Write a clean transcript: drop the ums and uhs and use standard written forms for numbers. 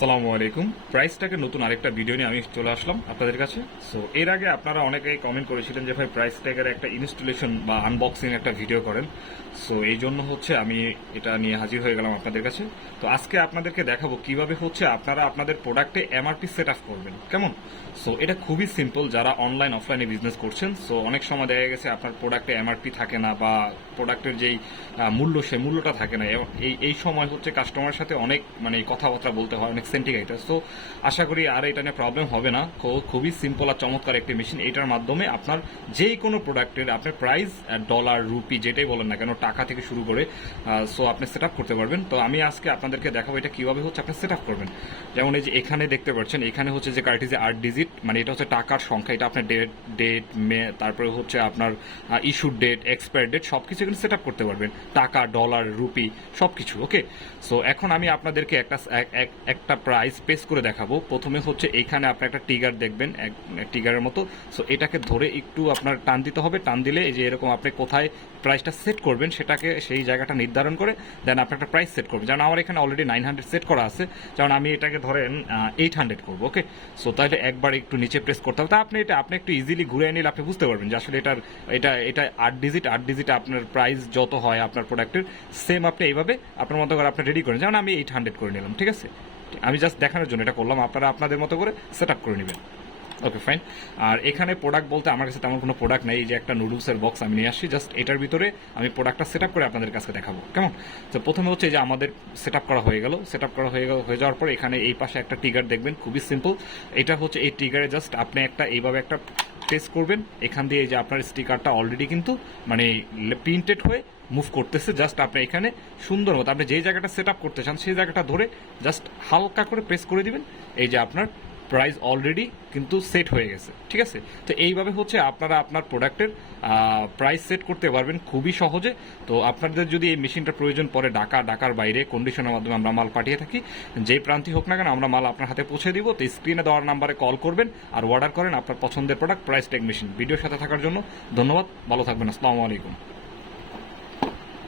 আসসালামু আলাইকুম। প্রাইস ট্যাগের নতুন আরেকটা ভিডিও নিয়ে আমি চলে আসলাম আপনাদের কাছে। সো এর আগে আপনারা অনেকেই কমেন্ট করেছিলেন যে ভাই প্রাইস ট্যাগের একটা ইনস্টলেশন বা আনবক্সিং একটা ভিডিও করেন। সো এই জন্য হচ্ছে আমি এটা নিয়ে হাজির হয়ে গেলাম আপনাদের কাছে। তো আজকে আপনাদেরকে দেখাবো কিভাবে হচ্ছে আপনারা আপনাদের প্রোডাক্টে এমআরপি সেট আপ করবেন, কেমন। সো এটা খুবই সিম্পল, যারা অনলাইন অফলাইনে বিজনেস করছেন। সো অনেক সময় দেখা গেছে আপনার প্রোডাক্টে এমআরপি থাকে না বা প্রোডাক্টের যেই মূল্য সেই মূল্যটা থাকে না। এই সময় হচ্ছে কাস্টমারের সাথে অনেক কথাবার্তা বলতে হয়, অনেক সেন্টিগ্রেটার। সো আশা করি আর এটা নিয়ে প্রবলেম হবে না। খুবই সিম্পল আর চমৎকার একটি মেশিন। এটার মাধ্যমে আপনার যেই কোনো প্রোডাক্টের আপনার প্রাইস ডলার রুপি যেটাই বলেন না কেন, টাকা থেকে শুরু করে সো আপনি সেট আপ করতে পারবেন। তো আমি আজকে আপনাদেরকে দেখাবো এটা কিভাবে হচ্ছে আপনি সেট আপ করবেন। যেমন এই যে এখানে দেখতে পাচ্ছেন, এখানে হচ্ছে যে কার্টিজে 8 ডিজিট, মানে এটা হচ্ছে টাকার সংখ্যা। এটা আপনার ডেট তারপরে হচ্ছে আপনার ইস্যু ডেট, এক্সপায়ার ডেট সবকিছু এখানে সেট আপ করতে পারবেন। টাকা, ডলার, রুপি সবকিছু। ওকে, সো এখন আমি আপনাদেরকে একটা প্রাইস পেস করে দেখাবো। প্রথমে হচ্ছে এখানে আপনি একটা টিগার দেখবেন, টিগারের মতো। সো এটাকে ধরে একটু আপনার টান দিতে হবে। টান দিলে এই যে এরকম আপনি কোথায় প্রাইসটা সেট করবেন সেটাকে সেই জায়গাটা নির্ধারণ করে দেন আপনি একটা প্রাইস সেট করবেন। যেমন আমার এখানে অলরেডি 900 সেট করা আছে, যেমন আমি এটাকে ধরেন 800 করবো। ওকে, সো তাহলে একবার একটু নিচে প্রেস করতে হবে। তা আপনি একটু ইজিলি ঘুরে নিলে আপনি বুঝতে পারবেন যে আসলে এটা 8 ডিজিট আপনার প্রাইস যত হয় আপনার প্রোডাক্টের সেম আপনি এইভাবে আপনার মতো করে আপনি রেডি করেন। যেমন আমি 800 করে নিলাম, ঠিক আছে। আমি জাস্ট দেখানোর জন্য এটা করলাম, আপনারা আপনাদের মতো করে সেট আপ করে নেবেন। Okay fine. আর এখানে প্রোডাক্ট বলতে আমার কাছে তেমন কোনো প্রোডাক্ট নেই। এই যে একটা নুডলসের বক্স আমি নিয়ে আসছি, জাস্ট এটার ভিতরে আমি প্রোডাক্টটা সেট আপ করে আপনাদের কাছে দেখাবো, কেমন। তো প্রথমে হচ্ছে যে আমাদের সেট আপ করা হয়ে গেল। হয়ে যাওয়ার পর এখানে এই পাশে একটা ট্রিগার দেখবেন, খুবই সিম্পল। এটা হচ্ছে এই ট্রিগারে জাস্ট আপনি এইভাবে একটা প্রেস করবেন। এখান দিয়ে যে আপনার স্টিকারটা অলরেডি কিন্তু প্রিন্টেড হয়ে মুভ করতেছে। জাস্ট আপনি এখানে সুন্দর মতো আপনি যেই জায়গাটা সেট আপ করতে চান সেই জায়গাটা ধরে জাস্ট হালকা করে প্রেস করে দিবেন। এই যে আপনার প্রাইস অলরেডি কিন্তু সেট হয়ে গেছে, ঠিক আছে। তো এইভাবে হচ্ছে আপনারা আপনার প্রোডাক্টের প্রাইস সেট করতে পারবেন খুবই সহজে। তো আপনাদের যদি এই মেশিনটার প্রয়োজন পড়ে ঢাকার বাইরে কন্ডিশনের মাধ্যমে আমরা মাল পাঠিয়ে থাকি, যেই প্রান্তিক হোক না কেন আমরা মাল আপনার হাতে পৌঁছে দিব। তো স্ক্রিনে দেওয়ার নাম্বারে কল করবেন আর অর্ডার করেন আপনার পছন্দের প্রোডাক্ট প্রাইস ট্যাগ মেশিন। ভিডিওর সাথে থাকার জন্য ধন্যবাদ, ভালো থাকবেন, আসসালামু আলাইকুম।